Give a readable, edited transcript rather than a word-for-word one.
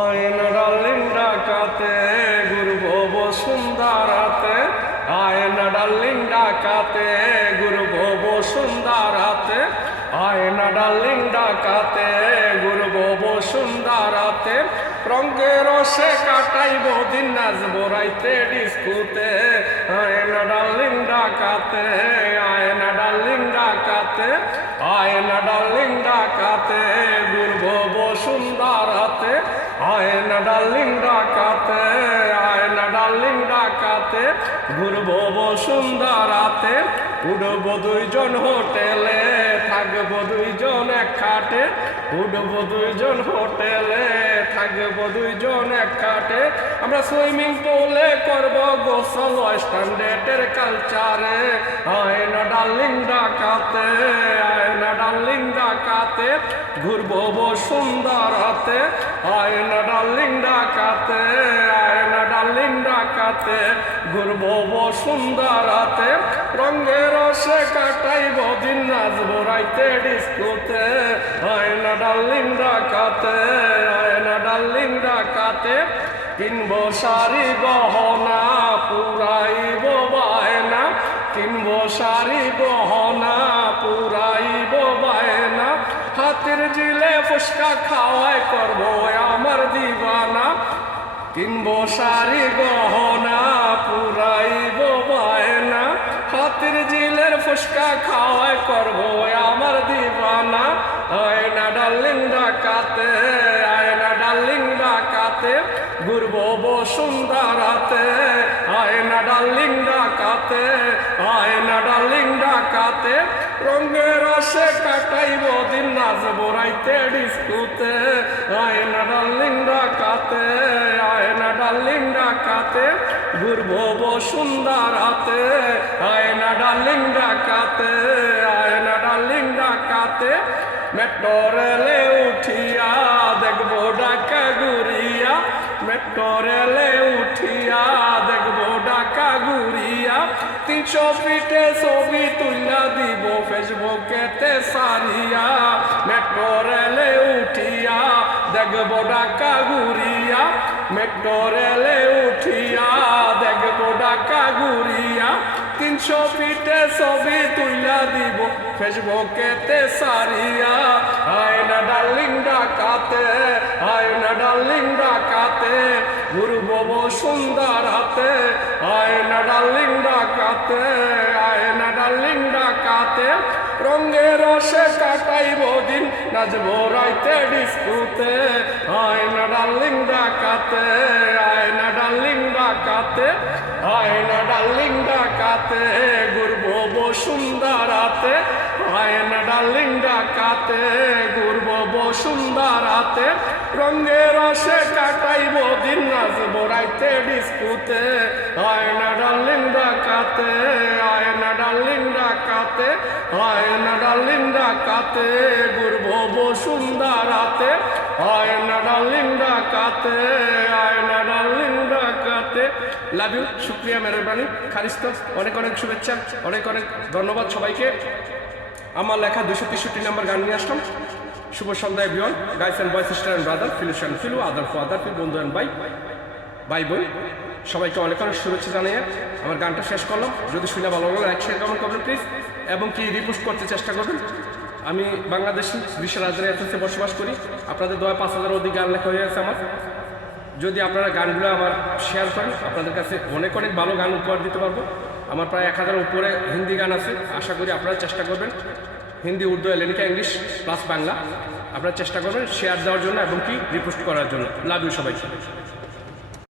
আয়না ডার্লিং ডাকাতে ঘুরব বসুন্ধরাতে, আয়না ডার্লিং ডাকাতে ঘুরব বসুন্ধরাতে, আয়না ডার্লিং ডাকাতে ঘুরব বসুন্ধরাতে, রঙের রসে কাটাইব দিন নাচবো রাইতে ডিস্কুতে, আয়না ডার্লিং ডাকাতে, আয়না ডার্লিং ডাকাতে, আয়না ডার্লিং ডাকাতে ঘুরব বসুন্ধরাতে, আয়না ডার্লিং ডাকাতে, আয়না ডার্লিং ডাকাতে ঘুরব বসুন্ধরাতে, উঠব দুইজন হোটেলে থাকবো দুইজন এক খাটে, উঠব দুইজন হোটেলে থাকবো দুইজন এক খাটে, আমরা সুইমিং পুলে করব গোসল স্ট্যান্ডার্ডের কালচারে, আয়না ডার্লিং ডাকাতে, আয়না ডার্লিং ডাকাতে ঘুরব বসুন্ধরাতে, আয়না ডার্লিং ডাকাতে, আয়না ডার্লিং ডাকাতে ঘুরব বসুন্ধরাতে, রঙের রসে কাটাইব দিন নাচবো রাইতে ডিস্কোতে, আয়না ডার্লিং ডাকাতে, আয়না ডার্লিং ডাকাতে কিনবো শাড়ি গহনা পুরাইব বায়না, কিনবো শাড়ি গহনা পুরাইব বায়না, হাতের জিলে ফুসকা খাওয়াই করবো আমার দিবানা, কিনবো শাড়ি গহনা পুরাইব বায়না, হাতের জিলের ফুসকা খাওয়াই করবো আমার দিবানা, আয়না ডার্লিং ডাকাতে, আয়না ডার্লিং ডাকাতে ঘুরব বসুন্ধরাতে, আয়না ডার্লিং ডাকাতে, আয়না ডার্লিং ডাকাতে রঙের রসে কাটাইব দিন নাচবো রাইতে ডিস্কুতে, আয়না ডার্লিং ডাকাতে, আয়না ডার্লিং ডাকাতে ঘুরব বসুন্ধরাতে, আয়না ডার্লিং ডাকাতে, আয়না ডার্লিং ডাকাতে মেট্রো রেলে উঠিয়া দেখবো ঢাকা ঘুরিয়া, মেট্রো রেলে উঠিয়া দেখবো ঢাকা ঘুরিয়া, 300 ফিটে ছবি তুইলা দিব ফেসবুকেতে সারিয়া, মেট্রো রেলে উঠিয়া দেখবো ঢাকা ঘুরিয়া, মেট্রো রেলে উঠিয়া দেখবো ঢাকা ঘুরিয়া, 300 ফিটে ছবি তুইলা দিব ফেসবুকেতে সারিয়া, আয়না ডার্লিং ডাকাতে, আয়না ডার্লিং ডাকাতে ঘুরব বসুন্ধরাতে, আয়না ডার্লিং ডাকাতে, আয়না ডার্লিং ডাকাতে রঙের রসে কাটাইব দিন নাচবো রাইতে ডিস্কুতে, আয়না ডার্লিং ডাকাতে, আয়না ডার্লিং ডাকাতে, আয়না ডার্লিং ডাকাতে ঘুরব বসুন্ধরাতে, আয়না ডার্লিং ডাকাতে ঘুরব বসুন্ধরাতে, রঙের রসে কাটাইব দিন নাচবো রাইতে ডিস্কুতে, আয়না ডার্লিং ডাকাতে, আয়না ডার্লিং ডাকাতে, আয়না ডার্লিং ডাকাতে ঘুরব বসুন্ধরাতে, আয়না ডার্লিং ডাকাতে, আয়না ডার্লিং ডাকাতে। লাভ ইউ, শুক্রিয়া, মেহরবানি, খারিস্তা, অনেক অনেক শুভেচ্ছা, অনেক অনেক ধন্যবাদ সবাইকে। আমার লেখা 263 নম্বর গান নিয়ে আসলাম। শুভ সন্ধ্যা everyone, guys and boys, sister and brother, ফিলু অ্যান্ড ফিলু, আদার ফর আদার, বন্ধু এন্ড ভাই বোন, সবাইকে অনেক অনেক শুভেচ্ছা জানিয়ে আমার গানটা শেষ করলাম। যদি শুনে ভালো লাগলো লাইক শেয়ার কমেন্ট করবেন প্লিজ, এবং কি রিপোস্ট করতে চেষ্টা করবেন। আমি বাংলাদেশি বিশ্বের রাজধানী এথেন্সে বসবাস করি। আপনাদের দয়া 5000 অধিক গান লেখা হয়ে আছে আমার। যদি আপনারা গানগুলো আমার শেয়ার করেন, আপনাদের কাছে অনেক অনেক ভালো গান উপহার দিতে পারবো। আমার প্রায় 1000 উপরে হিন্দি গান আছে। আশা করি আপনারা চেষ্টা করবেন হিন্দি, উর্দু, এলেনিকা, ইংলিশ প্লাস বাংলা আপনারা চেষ্টা করবেন শেয়ার দেওয়ার জন্য এবং কি রিপোস্ট করার জন্য। লাভ ইউ সবাই।